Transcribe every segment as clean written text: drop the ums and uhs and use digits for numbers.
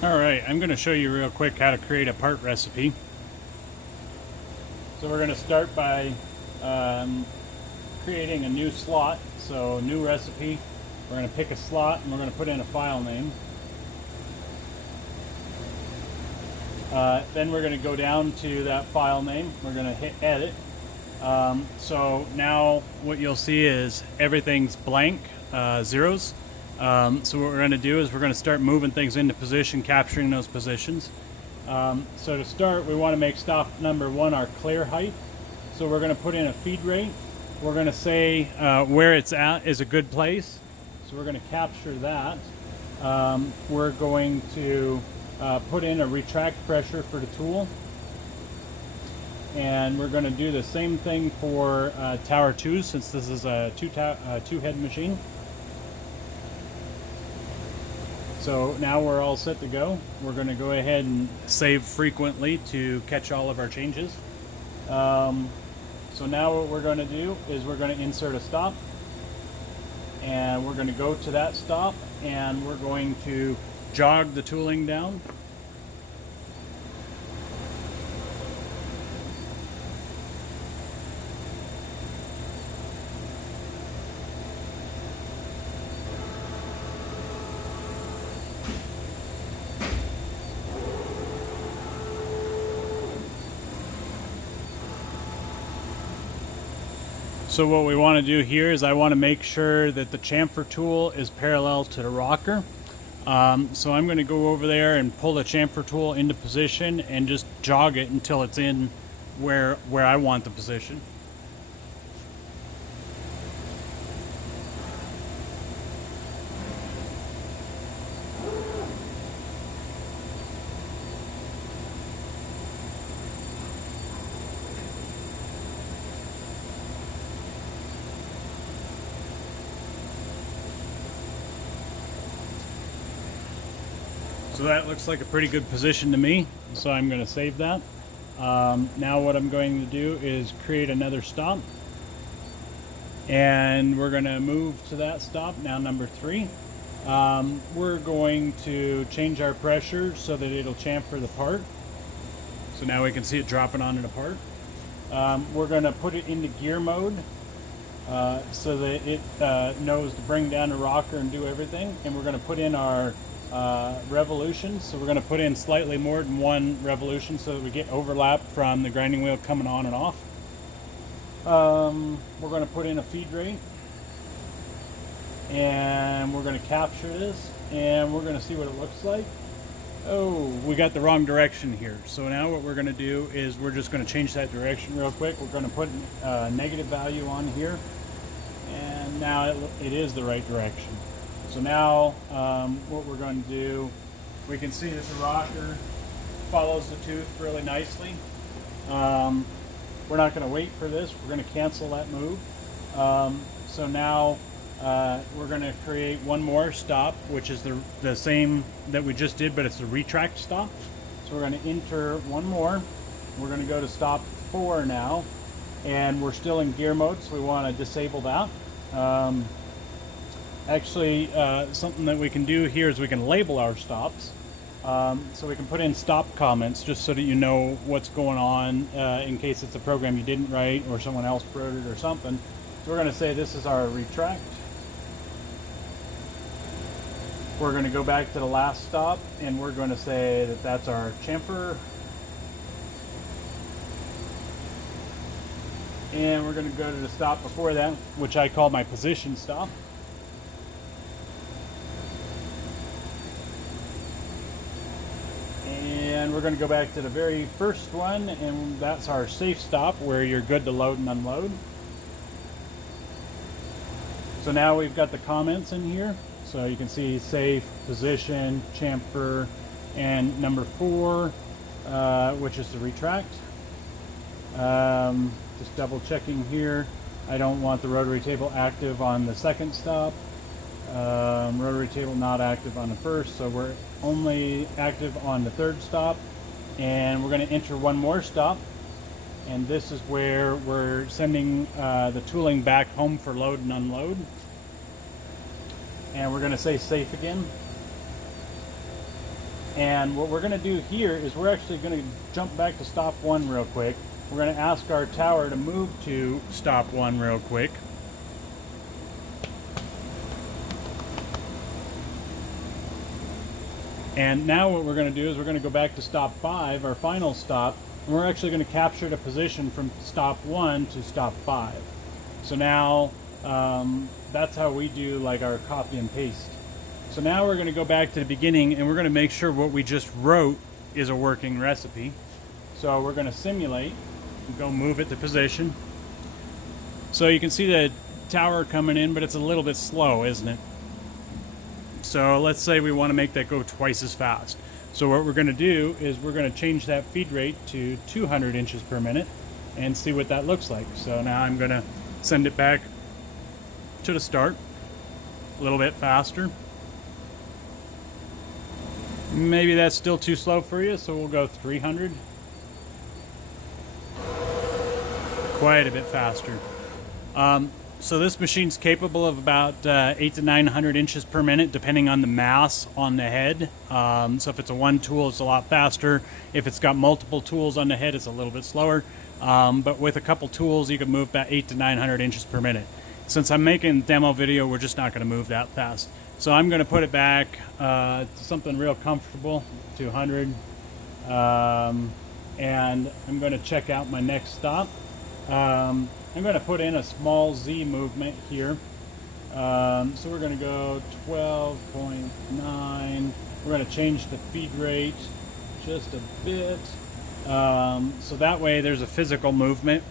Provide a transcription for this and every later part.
Alright, I'm going to show you real quick how to create a part recipe. So we're going to start by creating a new slot. So new recipe, we're going to pick a slot and we're going to put in a file name. Then we're going to go down to that file name, we're going to hit edit. So now what you'll see is everything's blank, zeros. So what we're going to do is we're going to start moving things into position, capturing those positions. So to start, we want to make stop number 1 our clear height. So we're going to put in a feed rate. We're going to say where it's at is a good place. So we're going to capture that. We're going to put in a retract pressure for the tool. And we're going to do the same thing for tower 2, since this is a two-head machine. So now we're all set to go. We're going to go ahead and save frequently to catch all of our changes. So now what we're going to do is we're going to insert a stop. And we're going to go to that stop and we're going to jog the tooling down. So what we want to do here is I want to make sure that the chamfer tool is parallel to the rocker. So I'm going to go over there and pull the chamfer tool into position and just jog it until it's in where I want the position. So that looks like a pretty good position to me, so I'm going to save that. Now what I'm going to do is create another stop. And we're going to move to that stop, now number 3. We're going to change our pressure so that it'll chamfer the part. So now we can see it dropping onto the part. We're going to put it into gear mode so that it knows to bring down the rocker and do everything. And we're going to put in our revolutions. So we're going to put in slightly more than 1 revolution so that we get overlap from the grinding wheel coming on and off. We're going to put in a feed rate and we're going to capture this and we're going to see what it looks like. Oh, we got the wrong direction here. So now what we're going to do is we're just going to change that direction real quick. We're going to put a negative value on here and now it is the right direction. So now what we're going to do, we can see that the rocker follows the tooth really nicely. We're not going to wait for this. We're going to cancel that move. So now we're going to create one more stop, which is the same that we just did, but it's the retract stop. So we're going to enter one more. We're going to go to stop 4 now. And we're still in gear mode, so we want to disable that. Actually, something that we can do here is we can label our stops. So we can put in stop comments just so that you know what's going on in case it's a program you didn't write or someone else wrote it or something. So we're going to say this is our retract. We're going to go back to the last stop and we're going to say that that's our chamfer. And we're going to go to the stop before that, which I call my position stop. And we're going to go back to the very first one, and that's our safe stop where you're good to load and unload. So now we've got the comments in here. So you can see safe, position, chamfer, and number 4, which is the retract. Just double checking here. I don't want the rotary table active on the second stop. Rotary table not active on the first, so we're only active on the third stop. And we're going to enter one more stop, and this is where we're sending the tooling back home for load and unload. And we're going to say safe again. And what we're going to do here is we're actually going to jump back to stop 1 real quick. We're going to ask our tower to move to stop 1 real quick. And now what we're going to do is we're going to go back to stop 5, our final stop, and we're actually going to capture the position from stop 1 to stop 5. So now that's how we do like our copy and paste. So now we're going to go back to the beginning and we're going to make sure what we just wrote is a working recipe. So we're going to simulate and go move it to position. So you can see the tower coming in, but it's a little bit slow, isn't it? So let's say we want to make that go twice as fast. So what we're going to do is we're going to change that feed rate to 200 inches per minute and see what that looks like. So now I'm going to send it back to the start, a little bit faster. Maybe that's still too slow for you, so we'll go 300. Quite a bit faster. So this machine's capable of about 800 to 900 inches per minute, depending on the mass on the head. So if it's a 1 tool, it's a lot faster. If it's got multiple tools on the head, it's a little bit slower. But with a couple tools, you can move about 800 to 900 inches per minute. Since I'm making a demo video, we're just not going to move that fast. So I'm going to put it back to something real comfortable, 200. And I'm going to check out my next stop. I'm going to put in a small Z movement here. So we're going to go 12.9. We're going to change the feed rate just a bit. So that way there's a physical movement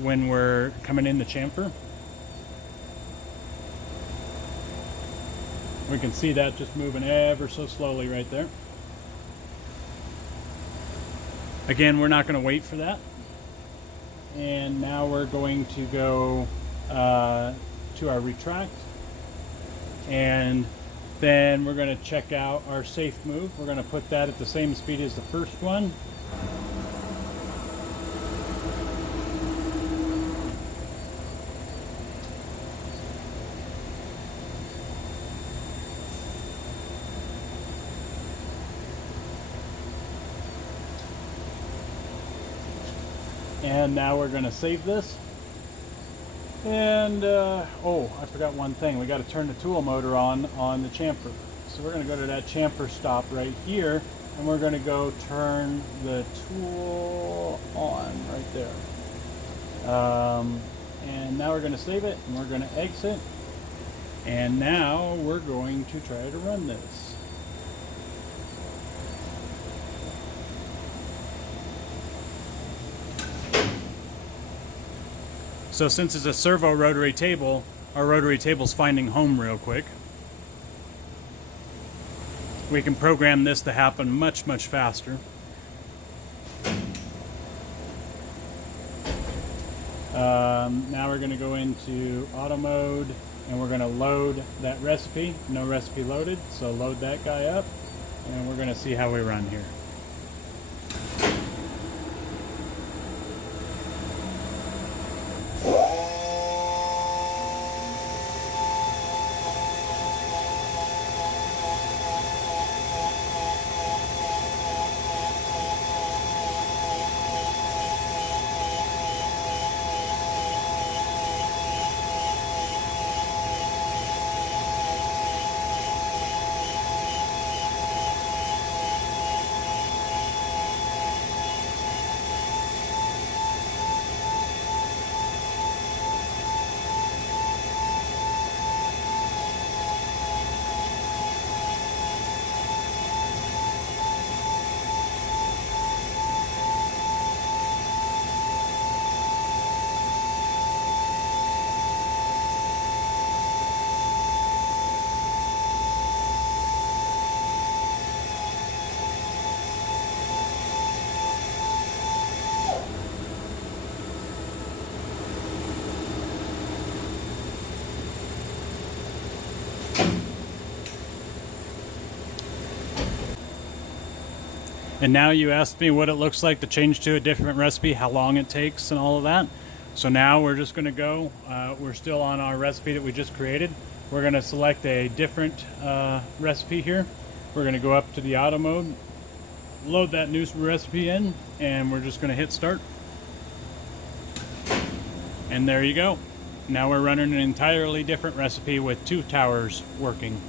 when we're coming in the chamfer. We can see that just moving ever so slowly right there. Again, we're not going to wait for that. And now we're going to go to our retract. And then we're going to check out our safe move. We're going to put that at the same speed as the first one. And now we're going to save this. And, oh, I forgot one thing. We got to turn the tool motor on the chamfer. So we're going to go to that chamfer stop right here, and we're going to go turn the tool on right there. And now we're going to save it, and we're going to exit. And now we're going to try to run this. So since it's a servo rotary table, our rotary table's finding home real quick. We can program this to happen much, much faster. Now we're going to go into auto mode and we're going to load that recipe. No recipe loaded, so load that guy up and we're going to see how we run here. And now you asked me what it looks like to change to a different recipe, how long it takes and all of that. So now we're just going to go, we're still on our recipe that we just created. We're going to select a different recipe here. We're going to go up to the auto mode, load that new recipe in, and we're just going to hit start. And there you go. Now we're running an entirely different recipe with 2 towers working.